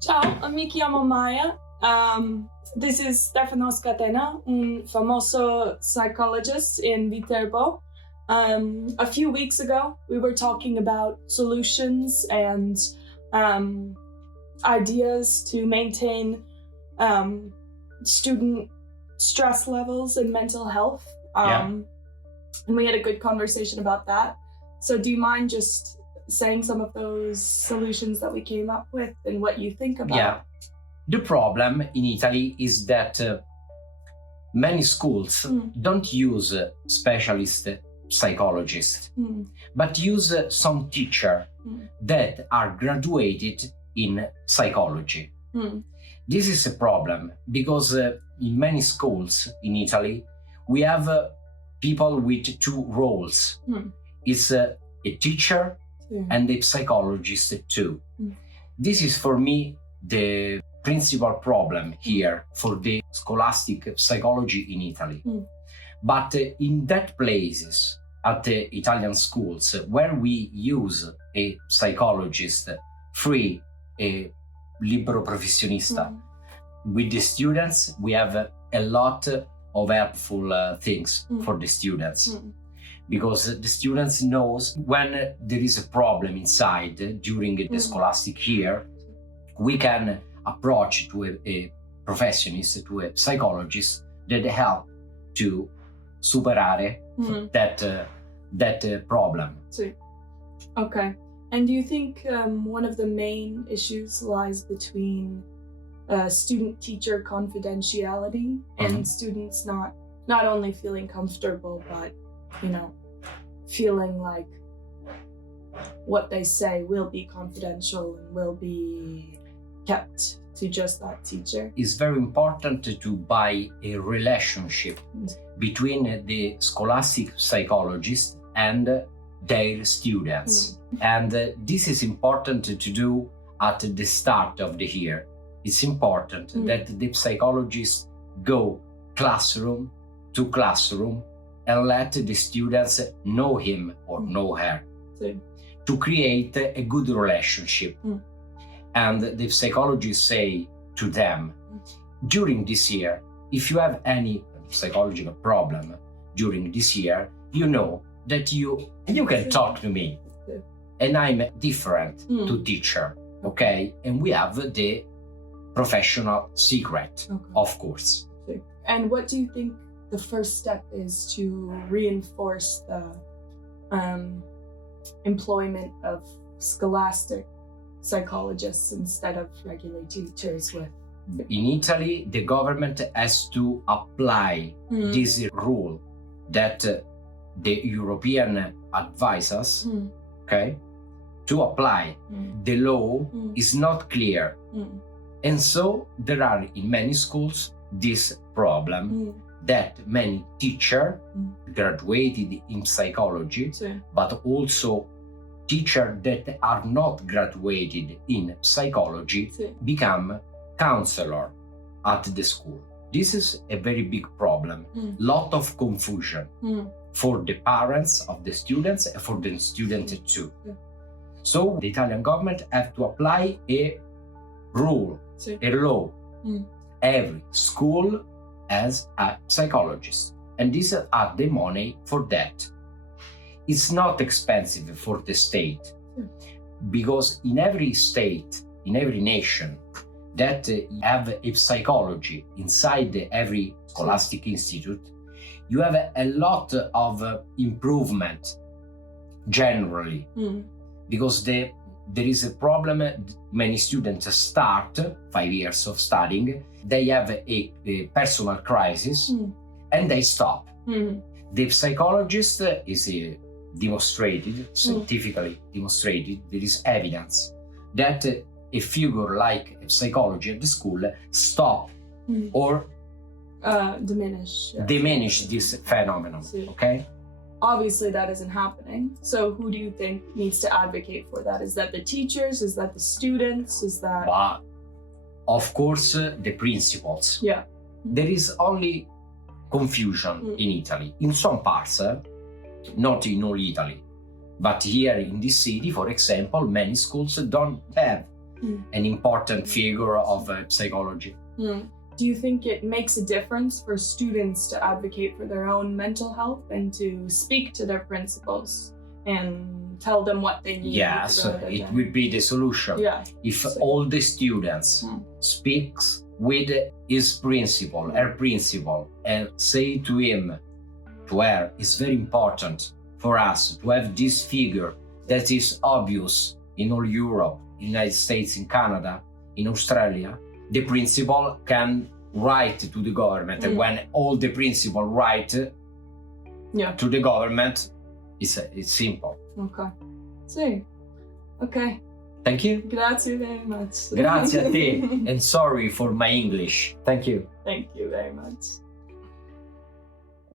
Ciao, mi chiamo Maya. This is Stefano Scatena, un famoso psychologist in Viterbo. A few weeks ago, we were talking about solutions and ideas to maintain student stress levels and mental health. And we had a good conversation about that. So do you mind just saying some of those solutions that we came up with and what you think about? Yeah. The problem in Italy is that many schools don't use specialist psychologists, but use some teachers that are graduated in psychology. This is a problem because in many schools in Italy, we have people with two roles. It's a teacher and a psychologist too. This is for me the principal problem here for the scholastic psychology in Italy. But in that places, at the Italian schools, where we use a psychologist free, a libero professionista, with the students, we have a lot of helpful things for the students. Because the students knows when there is a problem inside during the scholastic year, we can approach to a professionist, to a psychologist that help to superare that problem. Okay. And do you think one of the main issues lies between student-teacher confidentiality and students not only feeling comfortable, but feeling like what they say will be confidential and will be kept to just that teacher? It's very important to buy a relationship between the scholastic psychologist and their students. And this is important to do at the start of the year. It's important that the psychologist go classroom to classroom and let the students know him or know her to create a good relationship. And the psychologists say to them, during this year, if you have any psychological problem during this year, you know that you can talk to me. And I'm different to teacher, okay? And we have the professional secret, of course. And what do you think the first step is to reinforce the employment of scholastic psychologists instead of regular teachers with? In Italy, the government has to apply this rule that the European advise us, okay, to apply. The law is not clear. And so there are in many schools this problem that many teachers graduated in psychology, but also teachers that are not graduated in psychology become counselor at the school. This is a very big problem. Lot of confusion for the parents of the students and for the students too. So the Italian government have to apply a rule, a law. Every school has a psychologist, and these are the money for that. It's not expensive for the state, because in every state, in every nation that have a psychology inside every scholastic institute, you have a lot of improvement generally, because there is a problem. Many students start 5 years of studying, they have a personal crisis and they stop. The psychologist is demonstrated, scientifically demonstrated, there is evidence that a figure like a psychology at the school stop or diminish this phenomenon, okay? Obviously that isn't happening. So who do you think needs to advocate for that? Is that the teachers? Is that the students? Is that... But of course, the principals. There is only confusion in Italy. In some parts, not in all Italy, but here in this city, for example, many schools don't have an important figure of psychology. Do you think it makes a difference for students to advocate for their own mental health and to speak to their principals and tell them what they need? Yes, it would be the solution. Yeah. If all the students speaks with his principal, her principal, and say to him, to her, it's very important for us to have this figure that is obvious in all Europe, United States, in Canada, in Australia. The principal can write to the government, and when all the principal write to the government, it's simple. Okay. See. Okay. Thank you. Grazie very much. Grazie a te, and sorry for my English. Thank you. Thank you very much.